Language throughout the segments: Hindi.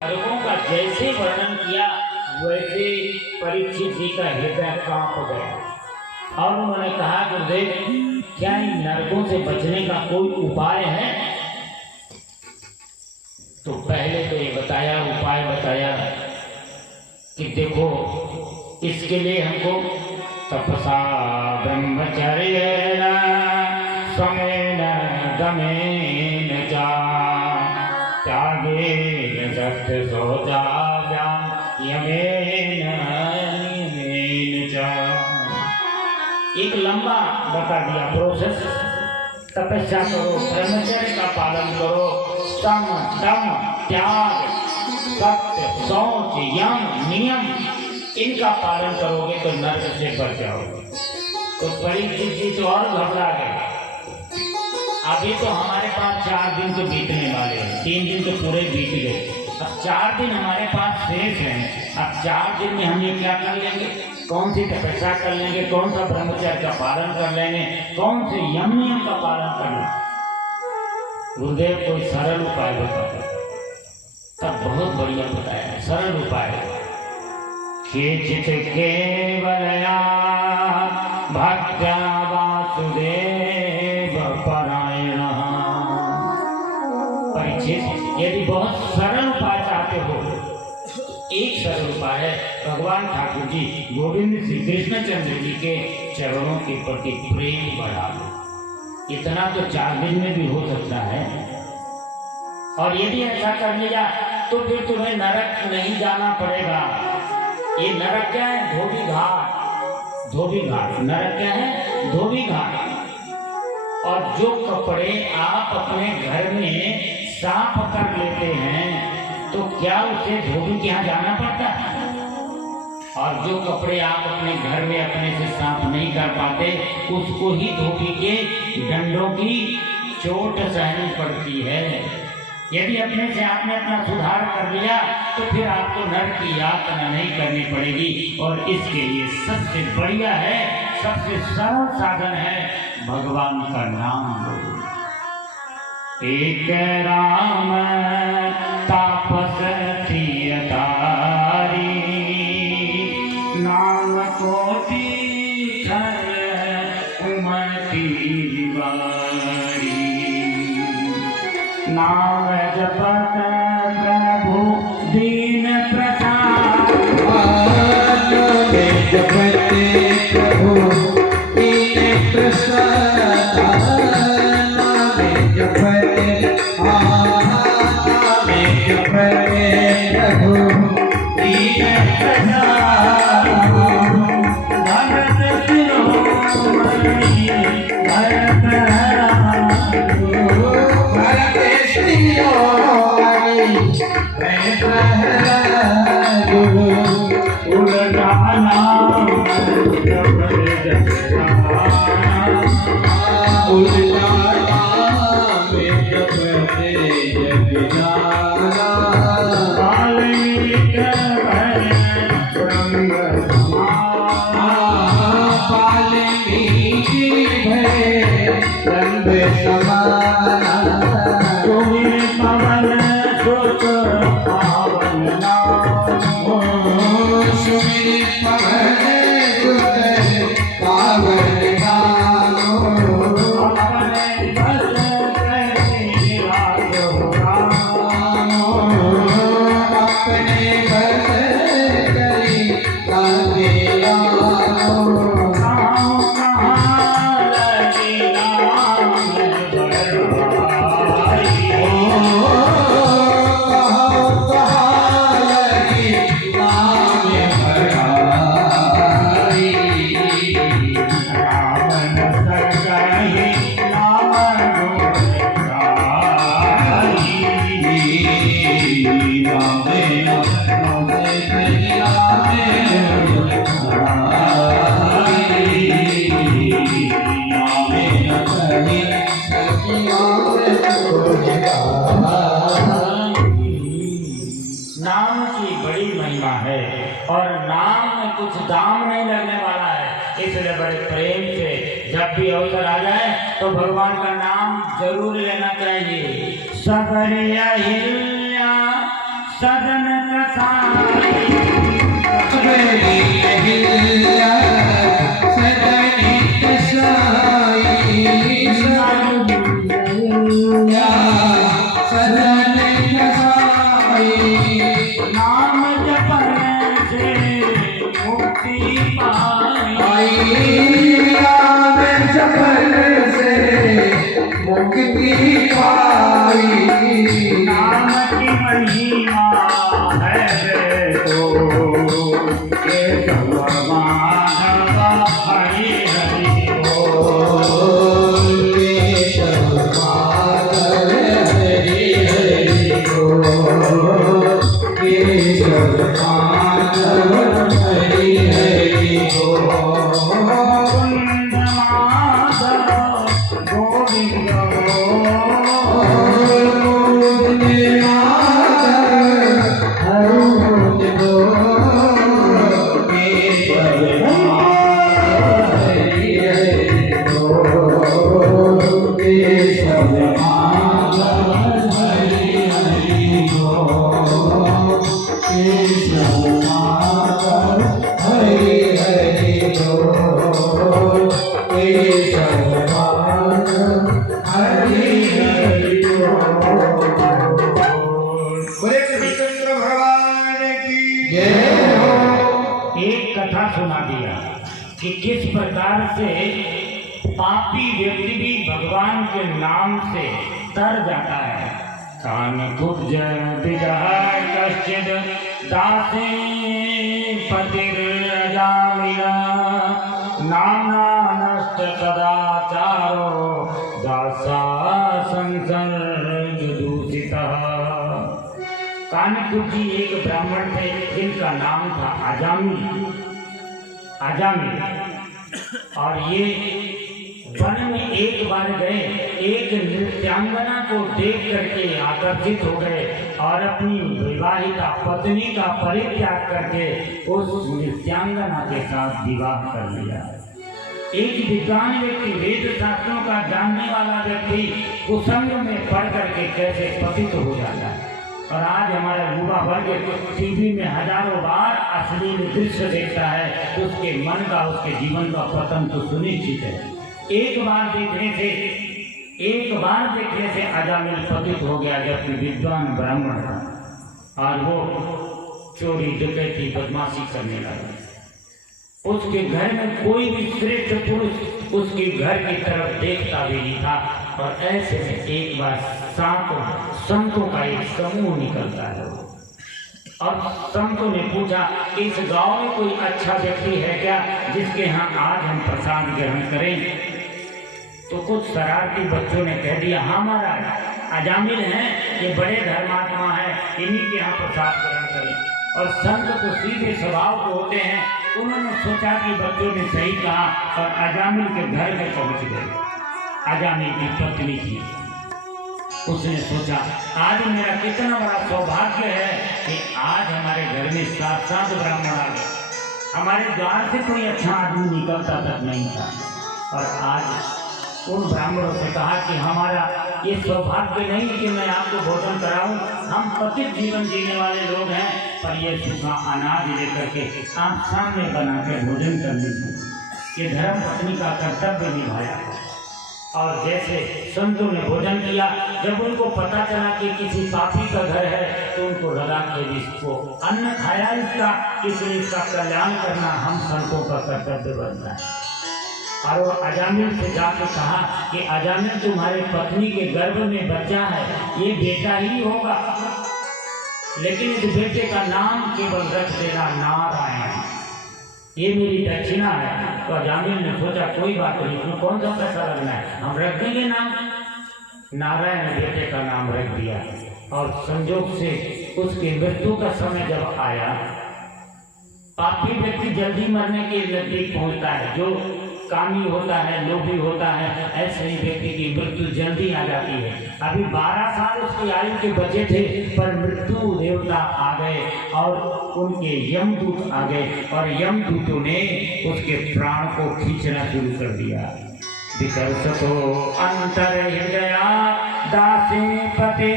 नरकों का जैसे वर्णन किया वैसे परीक्षित जी का हृदय कांप गया और उन्होंने कहा गुरुदेव, क्या इन नरकों से बचने का कोई उपाय है? तो पहले तो ये उपाय बताया कि देखो, इसके लिए हमको तपसा ब्रह्मचर्य समेन दमेन जा त्यागे सत्य सोचा यमेन नियमेन च। एक लंबा बता दिया प्रोसेस। तपस्या करो, ब्रह्मचर्य का पालन करो, सम दम त्याग सत्य सोच यम नियम, इनका पालन करोगे तो नरक से बच जाओगे। तो परीक्षित जी तो और घबरा गए। अभी तो हमारे पास 4 दिन तो बीतने वाले हैं, 3 दिन तो पूरे बीत गए, अब 4 दिन हमारे पास शेष हैं। अब 4 दिन में हम ये क्या कर लेंगे? कौन सी तपस्या कर लेंगे? कौन सा ब्रह्मचर्य का पालन कर लेंगे? कौन से यम नियम का पालन कर लेंगे? गुरुदेव कोई सरल उपाय बताया, तब बहुत बढ़िया बताया सरल उपाय। केचित् केवलया भक्त्या वासुदेव परायणः। परीक्षित, यदि बहुत सरल उपाय चाहते हो, एक सरल उपाय है, भगवान ठाकुर जी गोविंद श्री कृष्णचंद्र जी के चरणों के प्रति प्रेम बढ़ा लो। इतना तो 4 दिन में भी हो सकता है। और यदि ऐसा कर लिया तो फिर तुम्हें नरक नहीं जाना पड़ेगा। ये नरक क्या है? धोबी घाट। धोबी घाट नरक क्या है? धोबी घाट। और जो कपड़े आप अपने घर में साफ कर लेते हैं तो क्या उसे धोबी के यहाँ जाना पड़ता है? और जो कपड़े आप अपने घर में अपने से साफ नहीं कर पाते, उसको ही धोबी के डंडों की चोट सहनी पड़ती है। यदि अपने से आपने अपना सुधार कर लिया तो फिर आपको नरक की यातना नहीं करनी पड़ेगी। और इसके लिए सबसे बढ़िया है, सबसे सरल साधन है, भगवान का नाम लो। एक राम तापस थिय तारी, नाम कोटि घर उमति बारी। नाम जपत प्रभु दीन प्रसाद, जपते प्रभु दीन प्रसाद। नाम की बड़ी महिमा है और नाम में कुछ दाम नहीं लगने वाला है, इसलिए बड़े प्रेम से जब भी अवसर आ जाए तो भगवान का नाम जरूर लेना चाहिए। सबरिया सदन कसाई मेरी अहिल्या सदन कसाई सदन कसाई नाम जपने से मुक्ति पाई नाम जपने से मुक्ति पाई नाम की महिमा है तो ये सर्वमानव हरि हरि बोल केशव माधव हरि हरि बोल केशव माधव हरि हरि बोल कुंद माधव गोविंद एक कथा सुना दिया कि किस प्रकार से पापी व्यक्ति भी भगवान के नाम से तर जाता है। कान कुब्ज विजह कश्चिद दासे पतिर्जामिला नाना नष्ट सदाचारो दासा संसर्ग दूषितः। कानकुब्ज जी एक ब्राह्मण थे जिनका नाम था आजामी और ये वन में एक बार गए, एक नृत्यांगना को देख करके आकर्षित हो गए और अपनी विवाहिता पत्नी का परित्याग करके उस नृत्यांगना के साथ विवाह कर लिया। एक विद्वान व्यक्ति, वेद शास्त्रों का जानने वाला व्यक्ति कुसंग में पढ़ करके कैसे पतित हो जाता है। और आज हमारा युवा वर्ग टीवी में हजारों बार अश्लील दृश्य देखता है तो उसके मन का, उसके जीवन का पतन तो सुनिश्चित है। एक बार देखने से अजामिल पतित हो गया, जबकि विद्वान ब्राह्मण था और वो चोरी डकैती बदमाशी करने लगा। उसके घर में कोई भी श्रेष्ठ पुरुष उसके घर की तरफ देखता भी नहीं था। और ऐसे में एक बार संतों का एक समूह निकलता है और संतों ने पूछा, इस गांव में कोई अच्छा व्यक्ति है क्या जिसके यहाँ आज हम प्रसाद ग्रहण करें? तो कुछ शरारती बच्चों ने कह दिया, हाँ महाराज, अजामिल हैं, ये बड़े धर्मात्मा हैं, इन्हीं के यहाँ प्रसाद ग्रहण करें। और संत तो सीधे स्वभाव के होते हैं, उन्होंने सोचा कि बच्चों ने सही कहा और अजामिल के घर में पहुंच गए। अजामिल की पत्नी थी, उसने सोचा आज मेरा कितना बड़ा सौभाग्य है कि आज हमारे घर में साक्षात ब्राह्मण आ गए। हमारे द्वार से कोई अच्छा आदमी निकलता तक नहीं था। और आज उन ब्राह्मणों से कहा कि हमारा ये सौभाग्य नहीं कि मैं आपको भोजन कराऊं, हम पतित जीवन जीने वाले लोग हैं, पर ये सूखा अनाज लेकर के आप सामने बना के भोजन कर लीजिए। ये धर्म पत्नी का कर्तव्य निभाया। और जैसे संतों ने भोजन किया, जब उनको पता चला कि किसी पापी का घर है तो उनको लगा कि इसको अन्न खाया इसका, इसलिए इसका कल्याण करना हम संतों का कर्तव्य बनता है। और वो अजामिल से जाके कहा कि अजामिल, तुम्हारे पत्नी के गर्भ में बच्चा है, ये बेटा ही होगा, लेकिन इस बेटे का नाम केवल रख देना नारायण, ये मेरी दक्षिणा है। तो अजामिल ने सोचा कोई बात नहीं, इसमें कौन सा पैसा लगना है, हम रख देंगे नाम। नारायण बेटे का नाम रख दिया। और संजोग से उसकी मृत्यु का समय जब आया, पापी व्यक्ति जल्दी मरने के नजदीक पहुंचता है, जो कामी होता है, लोभी होता है, ऐसे ही व्यक्ति की मृत्यु जल्दी आ जाती है। अभी 12 साल उसकी आयु के बचे थे, पर मृत्यु देवता आ गए और उनके यमदूत आ गए और यमदूतों ने उसके प्राण को खींचना शुरू कर दिया। विकर्षतो अंतर हृदया दासी पते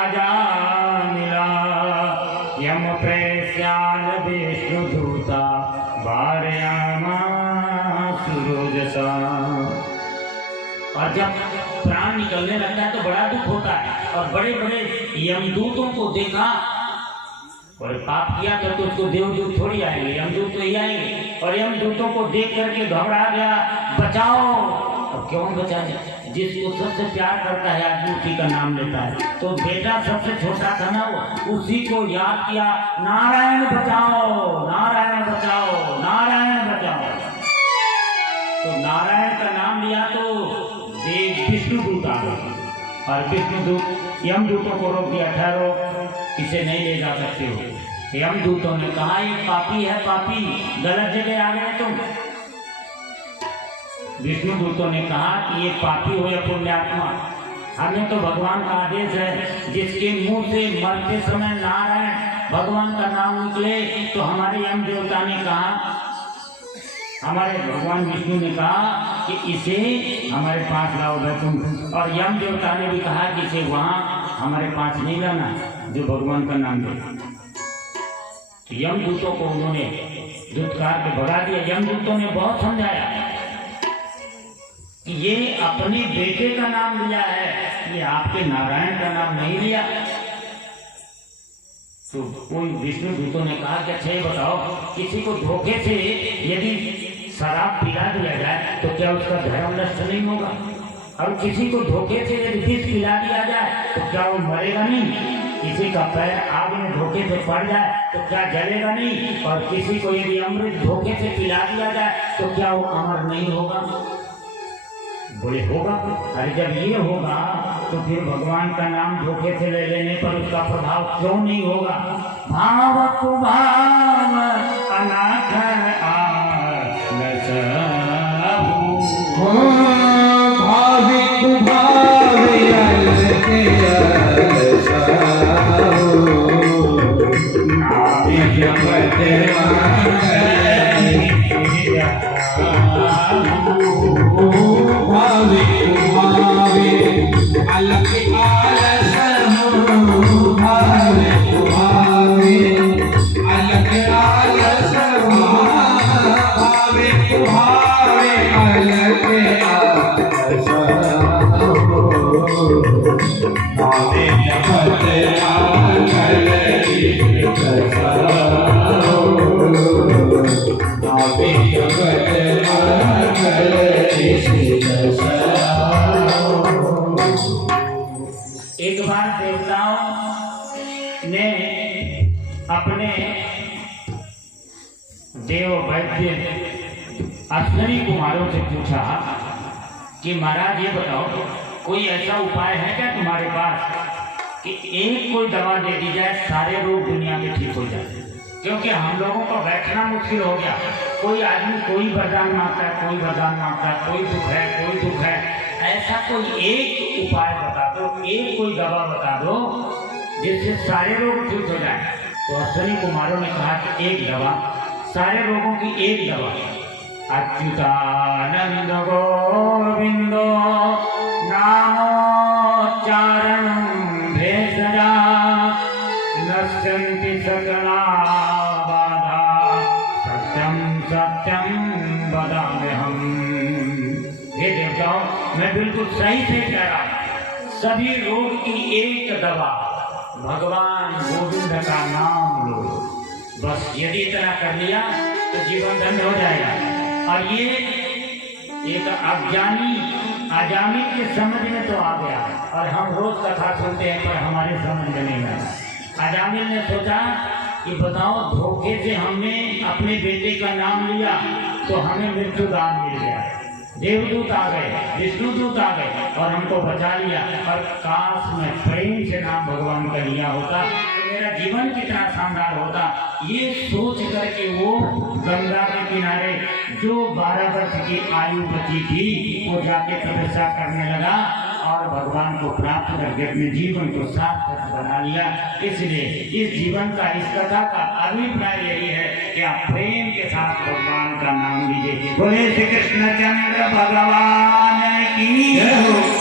अजामिला यम प्रेस्याल विष्णुदूता वारयामा सुरोजसा। और जब प्राण निकलने लगता है तो बड़ा दुख होता है, और बड़े बड़े यमदूतों को देखा, और पाप किया तो उसको देवदूत थोड़ी आएंगे, यमदूत तो ही आएंगे। और यमदूतों को देख करके घबरा गया, बचाओ। और क्यों बचाए? जिसको सबसे प्यार करता है आदमी उसी का नाम लेता है। तो बेटा सबसे छोटा था ना, वो उसी को याद किया, नारायण बचाओ, नारायण बचाओ, नारायण बचाओ। तो नारायण का नाम लिया तो देव विष्णुदूत आ गए, और विष्णुदूत यमदूतों को रोक दिया, ठहरो, इसे नहीं ले जा सकते हो। यमदूतों ने कहा ये पापी है, पापी, गलत जगह आ गए तुम। विष्णुदूतों ने कहा कि ये पापी हो या पुण्यात्मा, हमें तो भगवान का आदेश है, जिसके मुंह से मरते समय नारायण भगवान का नाम निकले। तो हमारे यम देवता ने कहा, हमारे भगवान विष्णु ने कहा कि इसे हमारे पास लाओ तुम। और यम देवता ने भी कहा कि इसे वहाँ हमारे पास नहीं लाना जो भगवान का नाम ले। तो यमदूतों को उन्होंने दुत्कार के भगा दिया। यमदूतों ने बहुत समझाया कि ये अपने बेटे का नाम लिया है, ये आपके नारायण का नाम नहीं लिया। तो कोई विष्णु दूतों ने कहा कि अच्छा ये बताओ, किसी को धोखे से यदि शराब पिला दिया जाए तो क्या उसका धर्म नष्ट नहीं होगा? और किसी को धोखे से यदि विष पिला दिया जाए तो क्या वो मरेगा नहीं? किसी का पैर आग में धोखे से पड़ जाए तो क्या जलेगा नहीं? और किसी को यदि अमृत धोखे से पिला दिया जाए तो क्या वो अमर नहीं होगा? बोले होगा। अरे जब ये होगा तो फिर भगवान का नाम धोखे से ले लेने पर उसका प्रभाव क्यों नहीं होगा? भाव कुभाव अनाथ एक बार देवताओं ने अपने देव वैद्य अश्विनी कुमारों से पूछा कि महाराज ये बताओ, कोई ऐसा उपाय है क्या तुम्हारे पास कि एक कोई दवा दे दी जाए, सारे रोग दुनिया में ठीक हो जाए? क्योंकि हम लोगों को बैठना मुश्किल हो गया। कोई आदमी कोई वरदान मांगता है, कोई वरदान मांगता है, कोई दुख है, कोई दुख है। ऐसा कोई एक उपाय बता दो, एक कोई दवा बता दो जिससे सारे रोग ठीक हो जाए। तो अश्विनी कुमारों ने कहा कि एक दवा, सारे रोगों की एक दवा, अच्युतानंद गोविंदो नामोच्चारण भेषजा नश्यन्ति सकला बाधा सत्यम सत्यम वदाम्यहम्। हे देवताओं, मैं बिल्कुल सही से कह रहा हूँ, सभी रोग की एक दवा भगवान गोविंद का नाम लो। बस यदि इतना कर लिया तो जीवन धन्य हो जाएगा। और ये एक अज्ञानी अजामिल के समझ में तो आ गया, और हम रोज कथा सुनते हैं पर हमारे समझ में नहीं आया। अजामिल ने सोचा कि बताओ, धोखे से हमने अपने बेटे का नाम लिया तो हमें मृत्युदान मिल गया, देवदूत आ गए, विष्णुदूत आ गए और हमको बचा लिया। और काश मैं प्रेम से नाम भगवान का लिया होता तो मेरा जीवन कितना शानदार होता। ये सोच करके वो गंगा के किनारे जो 12 वर्ष की आयु बची थी वो जाके तपस्या करने लगा और भगवान को प्राप्त करके अपने जीवन को सार्थक बना लिया। इसलिए इस जीवन का, इस कथा का अभिप्राय यही है कि आप प्रेम के साथ भगवान का नाम लीजिए। बोले श्री कृष्ण चंद्र भगवान की जय हो।